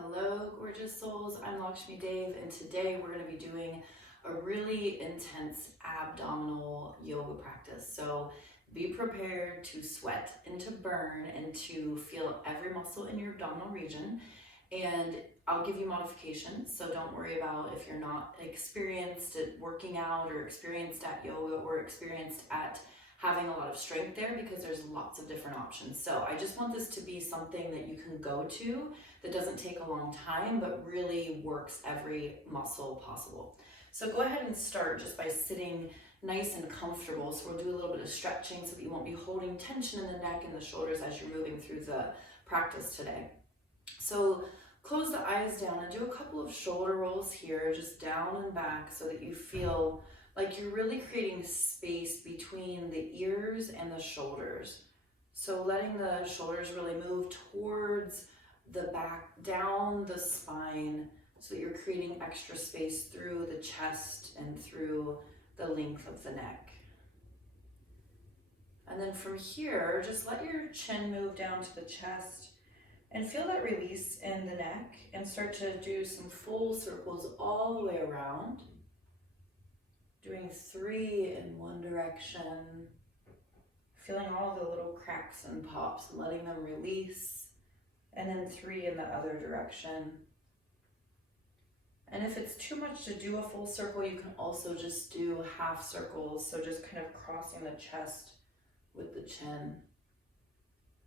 Hello, gorgeous souls. I'm Lakshmi Dave, and today we're going to be doing a really intense abdominal yoga practice. So be prepared to sweat and to burn and to feel every muscle in your abdominal region. And I'll give you modifications, so don't worry about if you're not experienced at working out or experienced at yoga or experienced at having a lot of strength there, because there's lots of different options. So I just want this to be something that you can go to that doesn't take a long time but really works every muscle possible. So go ahead and start just by sitting nice and comfortable. So we'll do a little bit of stretching so that you won't be holding tension in the neck and the shoulders as you're moving through the practice today. So close the eyes down and do a couple of shoulder rolls here, just down and back, so that you feel like you're really creating space between the ears and the shoulders. So letting the shoulders really move towards the back, down the spine, so that you're creating extra space through the chest and through the length of the neck. And then from here, just let your chin move down to the chest and feel that release in the neck, and start to do some full circles all the way around. Doing 3 in one direction, feeling all the little cracks and pops and letting them release, and then 3 in the other direction. And if it's too much to do a full circle, you can also just do half circles, so just kind of crossing the chest with the chin.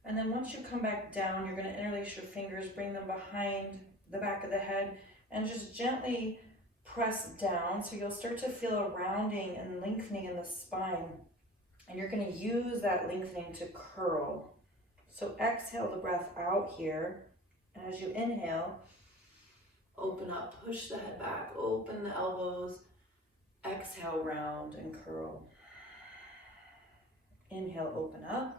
And then once you come back down, you're going to interlace your fingers, bring them behind the back of the head, and just gently press down, so you'll start to feel a rounding and lengthening in the spine, and you're going to use that lengthening to curl. So exhale the breath out here, and as you inhale, open up, push the head back, open the elbows, exhale, round and curl. Inhale, open up.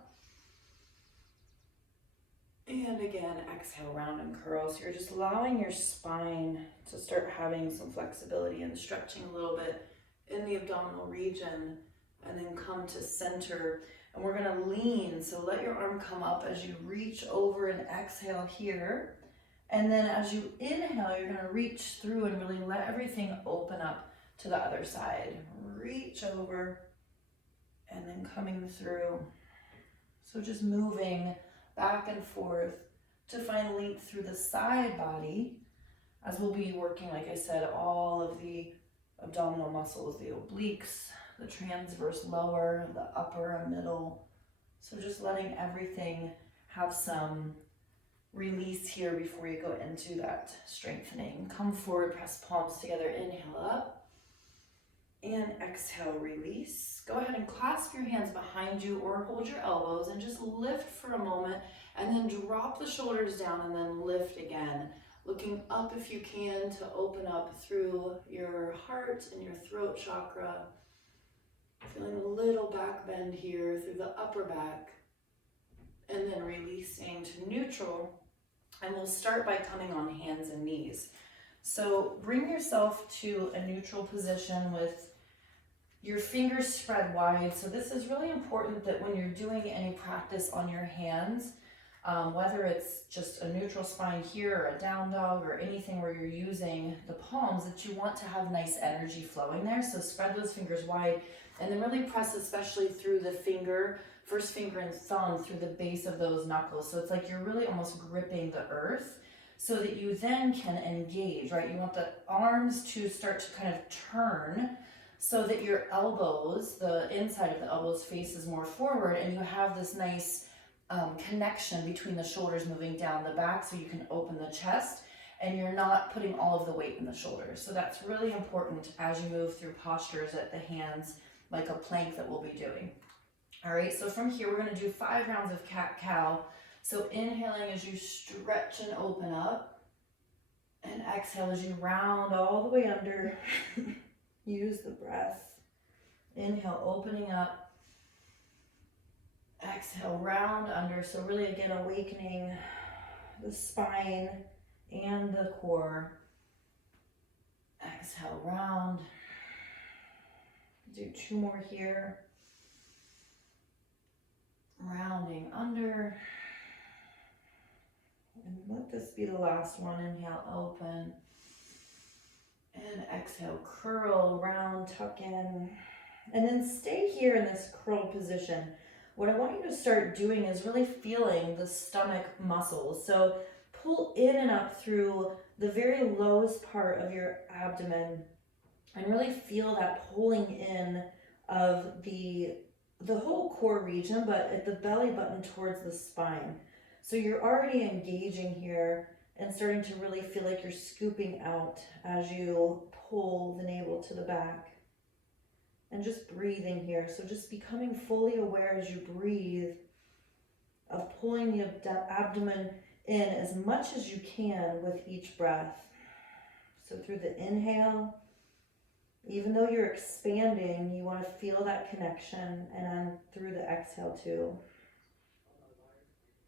And again, exhale, round and curl. So you're just allowing your spine to start having some flexibility and stretching a little bit in the abdominal region, and then come to center. And we're gonna lean, so let your arm come up as you reach over and exhale here. And then as you inhale, you're gonna reach through and really let everything open up to the other side. Reach over and then coming through. So just moving back and forth to find length through the side body, as we'll be working, like I said, all of the abdominal muscles, the obliques, the transverse lower, the upper and middle. So just letting everything have some release here before you go into that strengthening. Come forward, press palms together, inhale up. And exhale, release. Go ahead and clasp your hands behind you or hold your elbows and just lift for a moment, and then drop the shoulders down and then lift again. Looking up if you can to open up through your heart and your throat chakra. Feeling a little back bend here through the upper back, and then releasing to neutral. And we'll start by coming on hands and knees. So bring yourself to a neutral position with your fingers spread wide. So this is really important that when you're doing any practice on your hands, whether it's just a neutral spine here or a down dog or anything where you're using the palms, that you want to have nice energy flowing there. So spread those fingers wide, and then really press, especially through the finger, first finger and thumb, through the base of those knuckles. So it's like you're really almost gripping the earth, so that you then can engage, right? You want the arms to start to kind of turn, so that your elbows, the inside of the elbows, faces more forward, and you have this nice connection between the shoulders moving down the back, so you can open the chest, and you're not putting all of the weight in the shoulders. So that's really important as you move through postures at the hands, like a plank that we'll be doing. All right, so from here, we're gonna do 5 rounds of cat-cow. So inhaling as you stretch and open up, and exhale as you round all the way under. Use the breath. Inhale, opening up. Exhale, round under. So really, again, awakening the spine and the core. Exhale, round. Do 2 more here. Rounding under. And let this be the last one. Inhale, open. And exhale, curl, round, tuck in. And then stay here in this curled position. What I want you to start doing is really feeling the stomach muscles. So pull in and up through the very lowest part of your abdomen and really feel that pulling in of the whole core region, but at the belly button towards the spine. So you're already engaging here and starting to really feel like you're scooping out as you pull the navel to the back. And just breathing here. So just becoming fully aware as you breathe of pulling the abdomen in as much as you can with each breath. So through the inhale, even though you're expanding, you want to feel that connection, and then through the exhale too.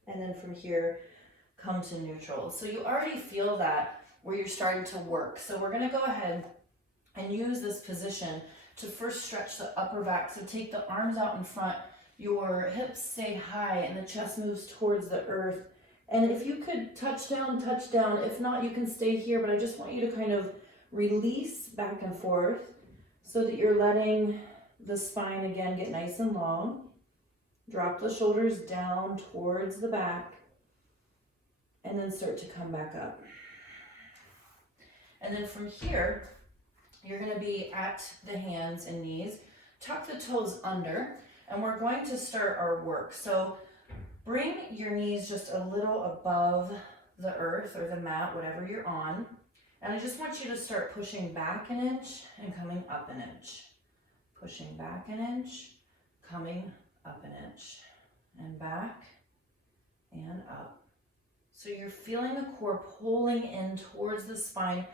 And then from here, come to neutral. So you already feel that where you're starting to work. So we're going to go ahead and use this position to first stretch the upper back. So take the arms out in front, your hips stay high, and the chest moves towards the earth. And if you could touch down. If not, you can stay here, but I just want you to kind of release back and forth so that you're letting the spine again get nice and long. Drop the shoulders down towards the back, and then start to come back up. And then from here, you're going to be at the hands and knees. Tuck the toes under, and we're going to start our work. So bring your knees just a little above the earth or the mat, whatever you're on. And I just want you to start pushing back an inch and coming up an inch. Pushing back an inch, coming up an inch. And back and up. So you're feeling the core pulling in towards the spine.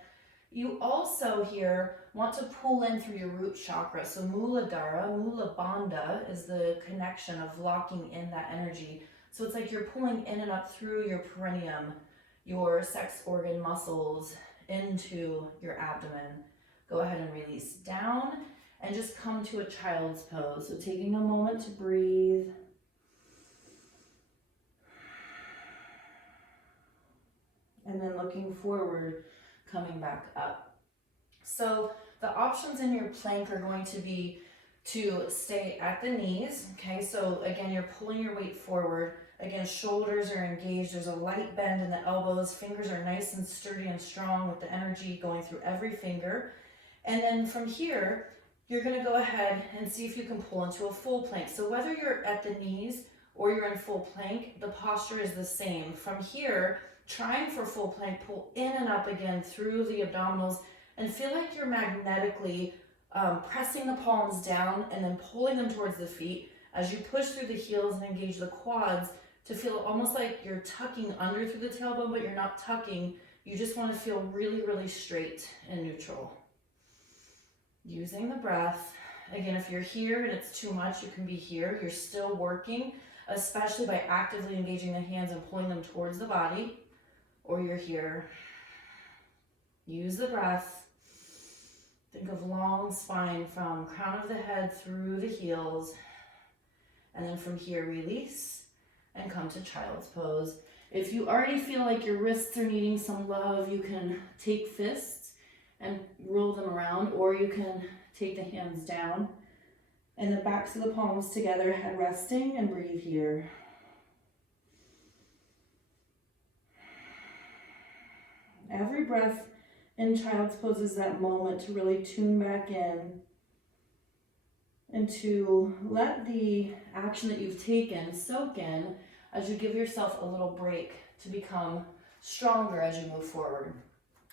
You also here want to pull in through your root chakra. So Muladhara, Mula Bandha is the connection of locking in that energy. So it's like you're pulling in and up through your perineum, your sex organ muscles into your abdomen. Go ahead and release down and just come to a child's pose. So taking a moment to breathe. And then looking forward, coming back up. So the options in your plank are going to be to stay at the knees. Okay, so again, you're pulling your weight forward. Again, shoulders are engaged. There's a light bend in the elbows. Fingers are nice and sturdy and strong with the energy going through every finger. And then from here, you're going to go ahead and see if you can pull into a full plank. So whether you're at the knees or you're in full plank, the posture is the same. From here, trying for full plank, pull in and up again through the abdominals and feel like you're magnetically pressing the palms down and then pulling them towards the feet as you push through the heels and engage the quads to feel almost like you're tucking under through the tailbone, but you're not tucking. You just want to feel really, really straight and neutral. Using the breath. Again, if you're here and it's too much, you can be here. You're still working, especially by actively engaging the hands and pulling them towards the body. Or you're here. Use the breath. Think of long spine from crown of the head through the heels. And then from here, release and come to child's pose. If you already feel like your wrists are needing some love, you can take fists and roll them around, or you can take the hands down and the backs of the palms together, head resting, and breathe here. Every breath in child's pose is that moment to really tune back in and to let the action that you've taken soak in as you give yourself a little break to become stronger as you move forward.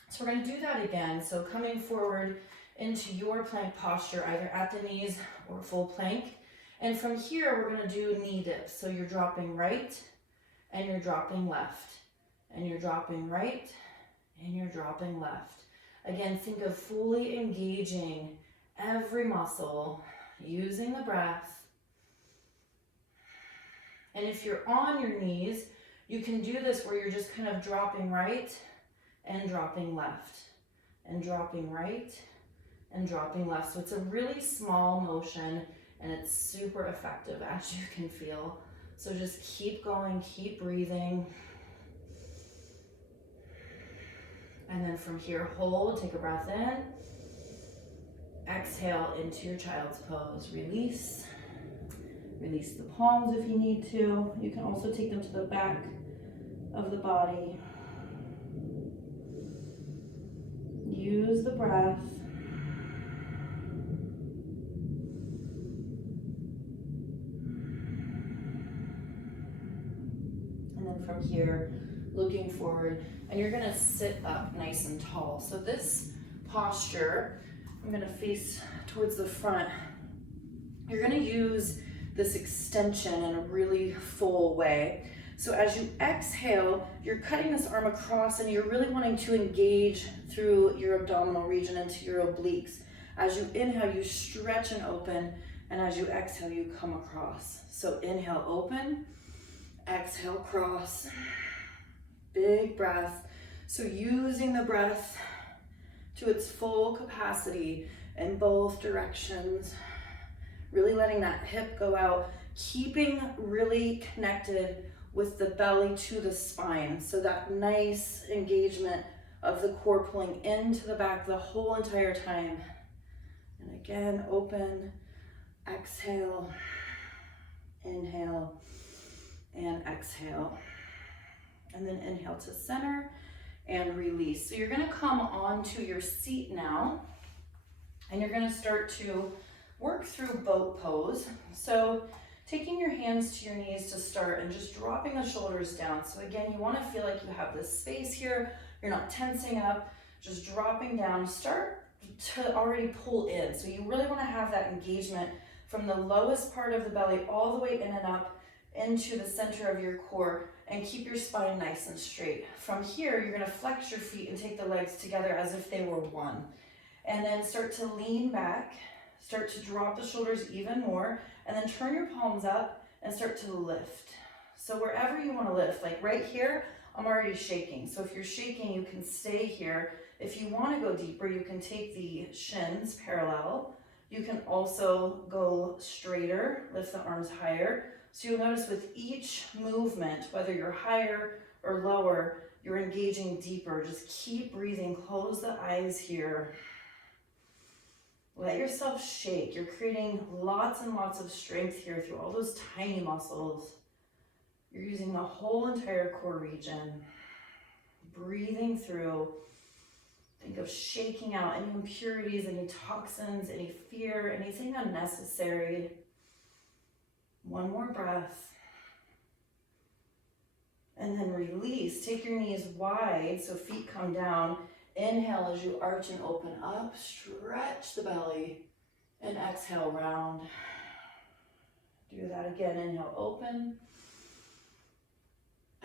So we're going to do that again. So coming forward into your plank posture, either at the knees or full plank. And from here, we're going to do knee dips. So you're dropping right and you're dropping left. And you're dropping right and you're dropping left. Again, think of fully engaging every muscle, using the breath. And if you're on your knees, you can do this where you're just kind of dropping right and dropping left, and dropping right and dropping left. So it's a really small motion and it's super effective, as you can feel. So just keep going, keep breathing. then from here, hold, take a breath in. Exhale into your child's pose. Release. Release the palms if you need to. You can also take them to the back of the body. Use the breath. And then from here, looking forward, and you're gonna sit up nice and tall. So this posture, I'm gonna face towards the front. You're gonna use this extension in a really full way. So as you exhale, you're cutting this arm across and you're really wanting to engage through your abdominal region into your obliques. As you inhale, you stretch and open, and as you exhale, you come across. So inhale, open, exhale, cross. Big breath. So using the breath to its full capacity in both directions. Really letting that hip go out, keeping really connected with the belly to the spine. So that nice engagement of the core pulling into the back the whole entire time. And again, open, exhale, inhale, and exhale. And then inhale to center and release. So you're gonna come onto your seat now, and you're gonna start to work through boat pose. So taking your hands to your knees to start and just dropping the shoulders down. So again, you wanna feel like you have this space here. You're not tensing up, just dropping down. Start to already pull in. So you really wanna have that engagement from the lowest part of the belly all the way in and up into the center of your core, and keep your spine nice and straight. From here, you're gonna flex your feet and take the legs together as if they were one. And then start to lean back. Start to drop the shoulders even more, and then turn your palms up and start to lift. So wherever you want to lift, like right here, I'm already shaking. So if you're shaking, you can stay here. If you want to go deeper, you can take the shins parallel. You can also go straighter, lift the arms higher. So you'll notice with each movement, whether you're higher or lower, you're engaging deeper. Just keep breathing, close the eyes here. Let yourself shake. You're creating lots and lots of strength here through all those tiny muscles. You're using the whole entire core region. Breathing through. Think of shaking out any impurities, any toxins, any fear, anything unnecessary. One more breath. And then release. Take your knees wide so feet come down. Inhale as you arch and open up, stretch the belly, and exhale, round. Do that again, inhale, open,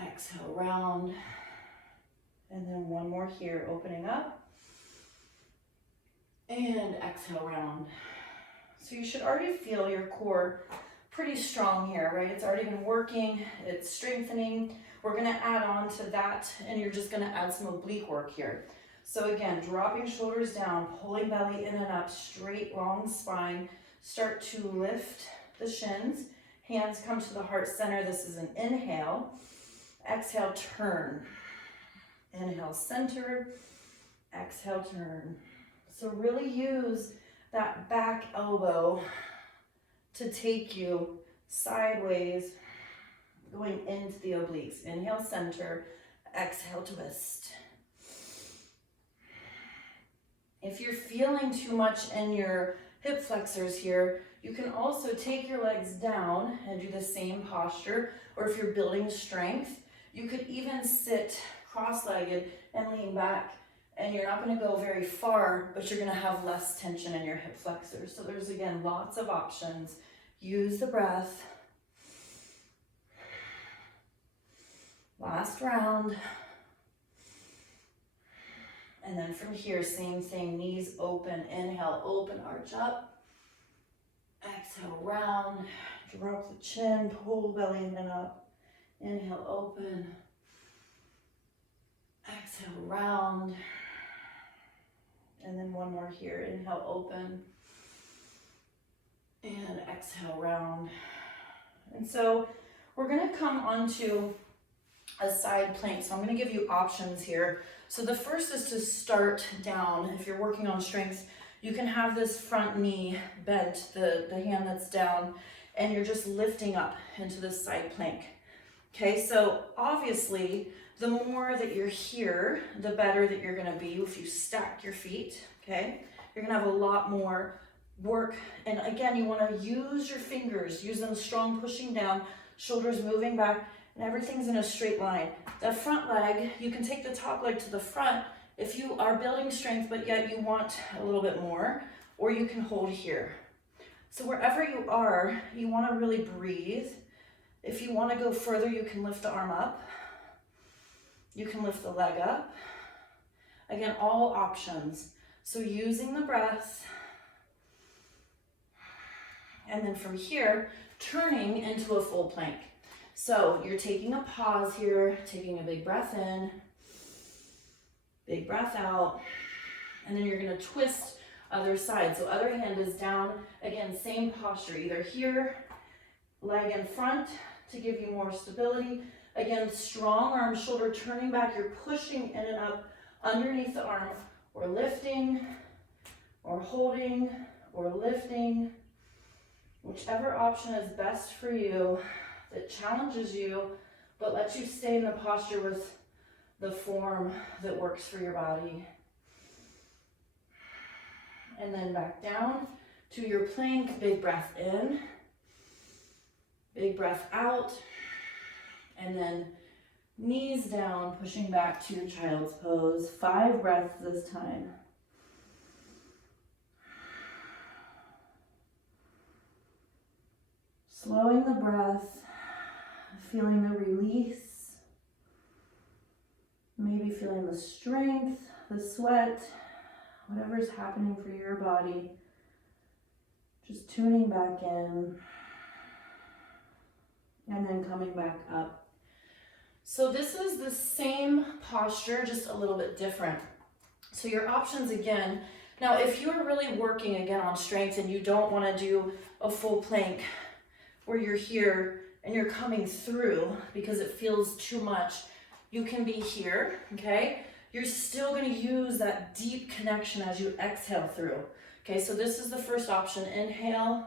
exhale, round, and then one more here, opening up, and exhale, round. So you should already feel your core pretty strong here, right? It's already been working, it's strengthening. We're gonna add on to that, and you're just gonna add some oblique work here. So again, dropping shoulders down, pulling belly in and up, straight, long spine. Start to lift the shins. Hands come to the heart center. This is an inhale. Exhale, turn. Inhale, center. Exhale, turn. So really use that back elbow to take you sideways, going into the obliques. Inhale, center. Exhale, twist. If you're feeling too much in your hip flexors here, you can also take your legs down and do the same posture, or if you're building strength, you could even sit cross-legged and lean back, and you're not going to go very far, but you're going to have less tension in your hip flexors. So there's, again, lots of options. Use the breath. Last round. And then from here, same thing, knees open, inhale, open, arch up. Exhale, round, drop the chin, pull belly in and up. Inhale, open. Exhale, round. And then one more here, inhale, open. And exhale, round. And so we're gonna come onto a side plank. So I'm going to give you options here. So the first is to start down. If you're working on strength, you can have this front knee bent, the hand that's down, and you're just lifting up into this side plank. Okay, so obviously, the more that you're here, the better that you're gonna be if you stack your feet, okay? You're gonna have a lot more work. And again, you wanna use your fingers, use them strong, pushing down, shoulders moving back, and everything's in a straight line. That front leg, you can take the top leg to the front if you are building strength, but yet you want a little bit more, or you can hold here. So wherever you are, you wanna really breathe. If you wanna go further, you can lift the arm up. You can lift the leg up. Again, all options. So using the breath, and then from here, turning into a full plank. So you're taking a pause here, taking a big breath in, big breath out, and then you're gonna twist other side. So other hand is down, again, same posture, either here, leg in front to give you more stability. Again, strong arm, shoulder turning back, you're pushing in and up underneath the arm, or lifting, or holding, or lifting, whichever option is best for you, that challenges you, but lets you stay in the posture with the form that works for your body. And then back down to your plank, big breath in, big breath out, and then knees down, pushing back to child's pose. 5 breaths this time. Slowing the breath, feeling the release, maybe feeling the strength, the sweat, whatever's happening for your body. Just tuning back in, and then coming back up. So this is the same posture, just a little bit different. So your options again, now if you're really working again on strength and you don't want to do a full plank where you're here and you're coming through because it feels too much, you can be here, okay? You're still going to use that deep connection as you exhale through. Okay, so this is the first option. Inhale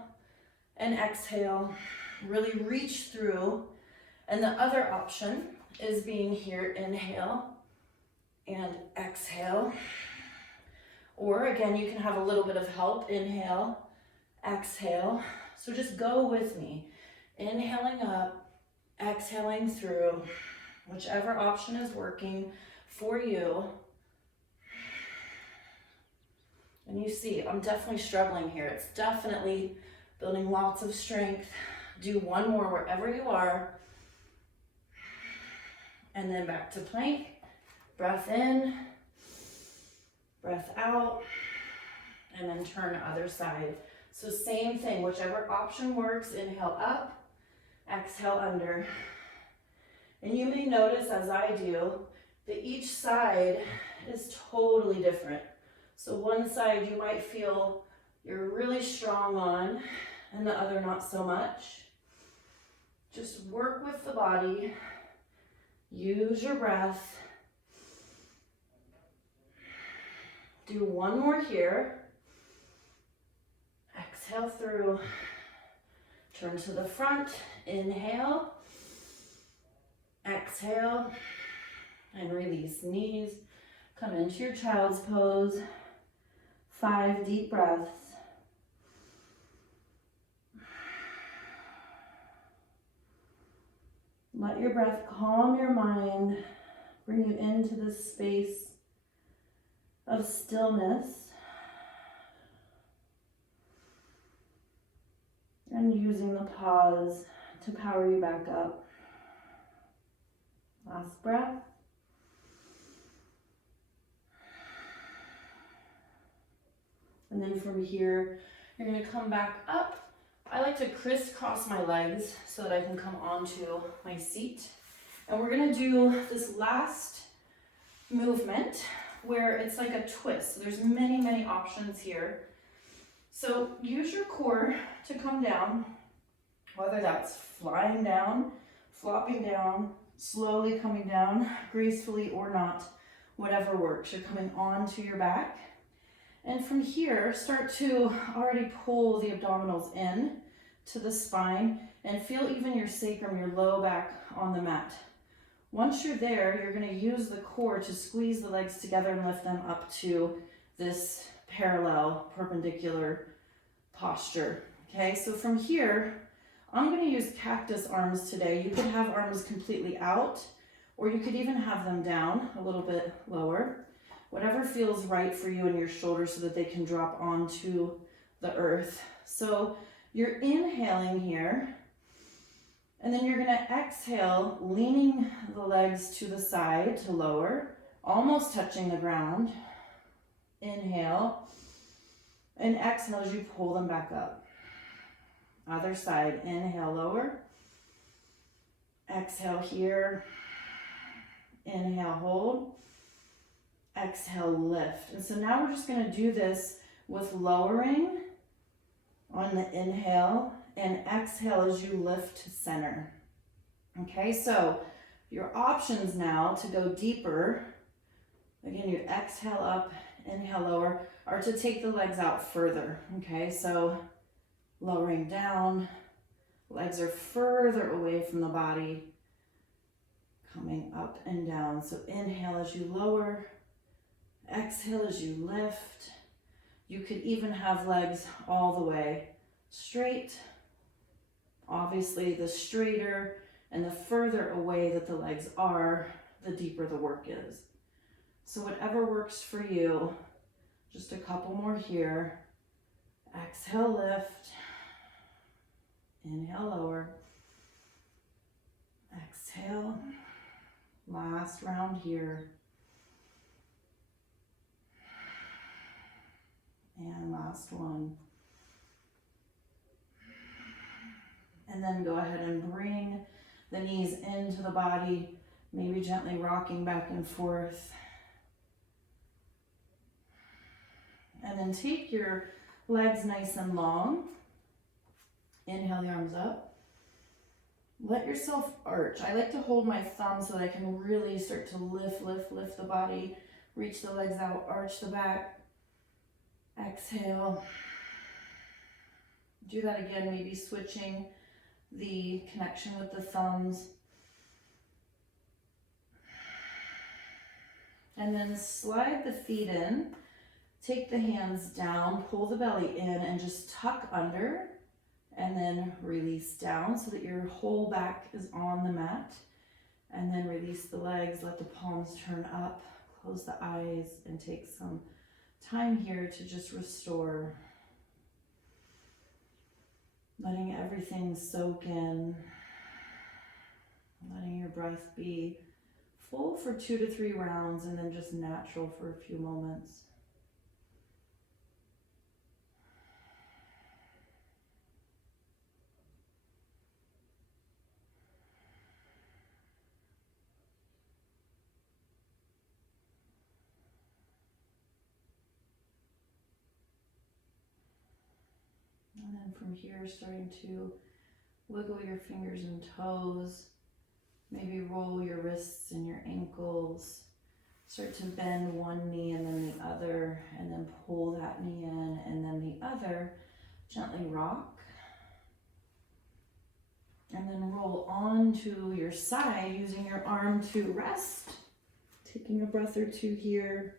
and exhale. Really reach through. And the other option is being here. Inhale and exhale. Or again, you can have a little bit of help. Inhale, exhale. So just go with me. Inhaling up, exhaling through. Whichever option is working for you. And you see, I'm definitely struggling here. It's definitely building lots of strength. Do one more wherever you are. And then back to plank. Breath in, breath out, and then turn other side. So same thing, whichever option works. Inhale up, exhale under. And you may notice, as I do, that each side is totally different. So one side you might feel you're really strong on, and the other not so much. Just work with the body. Use your breath. Do one more here. Exhale through. Turn to the front. Inhale. Exhale. And release knees. Come into your child's pose. 5 deep breaths. Let your breath calm your mind, bring you into this space of stillness. And using the pause to power you back up. Last breath. And then from here, you're going to come back up. I like to crisscross my legs so that I can come onto my seat. And we're going to do this last movement where it's like a twist. So there's many, many options here. So use your core to come down, whether that's flying down, flopping down, Slowly coming down, gracefully or not, whatever works. You're coming onto your back. And from here, start to already pull the abdominals in to the spine and feel even your sacrum, your low back on the mat. Once you're there, you're going to use the core to squeeze the legs together and lift them up to this parallel, perpendicular posture. Okay, so from here, I'm going to use cactus arms today. You could have arms completely out, or you could even have them down a little bit lower. Whatever feels right for you and your shoulders so that they can drop onto the earth. So you're inhaling here. And then you're going to exhale, leaning the legs to the side to lower, almost touching the ground. Inhale, and exhale as you pull them back up. Other side, inhale, lower. Exhale here. Inhale, hold. Exhale, lift. And so now we're just going to do this with lowering on the inhale and exhale as you lift to center. Okay, so your options now to go deeper, again, you exhale up, inhale lower, are to take the legs out further. Okay, so lowering down, legs are further away from the body, coming up and down. So inhale as you lower, exhale as you lift. You could even have legs all the way straight. Obviously, the straighter and the further away that the legs are, the deeper the work is. So whatever works for you, just a couple more here. Exhale, lift. Inhale, lower. Exhale. Last round here. And last one. And then go ahead and bring the knees into the body, maybe gently rocking back and forth. And then take your legs nice and long. Inhale the arms up. Let yourself arch. I like to hold my thumb so that I can really start to lift the body. Reach the legs out, arch the back. Exhale. Do that again, maybe switching the connection with the thumbs. And then slide the feet in, take the hands down, pull the belly in, and just tuck under, and then release down so that your whole back is on the mat. And then release the legs, let the palms turn up, close the eyes, and take some time here to just restore. Letting everything soak in, letting your breath be full for 2 to 3 rounds and then just natural for a few moments. And then from here, starting to wiggle your fingers and toes. Maybe roll your wrists and your ankles. Start to bend one knee and then the other, and then pull that knee in, and then the other. Gently rock. And then roll onto your side using your arm to rest. Taking a breath or two here.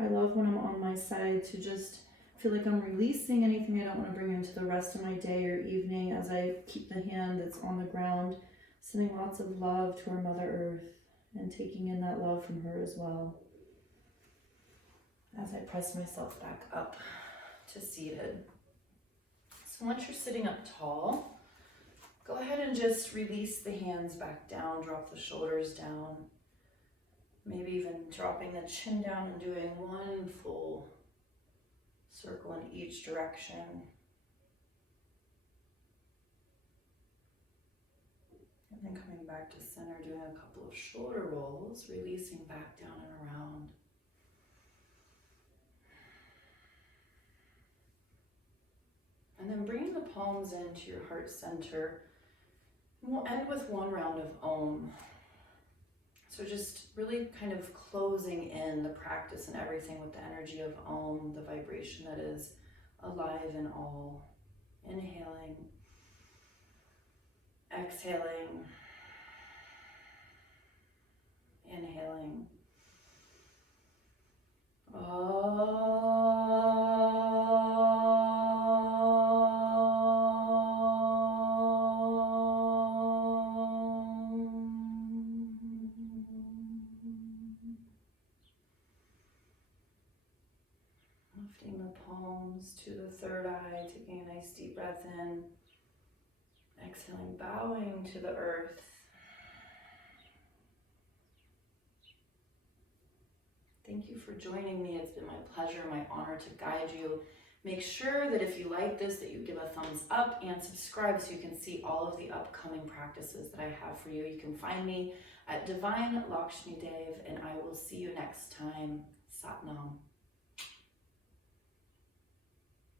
I love when I'm on my side to just feel like I'm releasing anything I don't want to bring into the rest of my day or evening as I keep the hand that's on the ground, sending lots of love to our Mother Earth and taking in that love from her as well. As I press myself back up to seated. So once you're sitting up tall, go ahead and just release the hands back down, drop the shoulders down. Maybe even dropping the chin down and doing one full circle in each direction. And then coming back to center, doing a couple of shoulder rolls, releasing back down and around. And then bringing the palms into your heart center We'll end with one round of Om. So just really kind of closing in the practice and everything with the energy of Om, the vibration that is alive in all. Inhaling, exhaling, inhaling. Lifting the palms to the third eye, taking a nice deep breath in. Exhaling, bowing to the earth. Thank you for joining me. It's been my pleasure, my honor to guide you. Make sure that if you like this, that you give a thumbs up and subscribe so you can see all of the upcoming practices that I have for you. You can find me at Divine Lakshmi Dev, and I will see you next time. Sat Nam.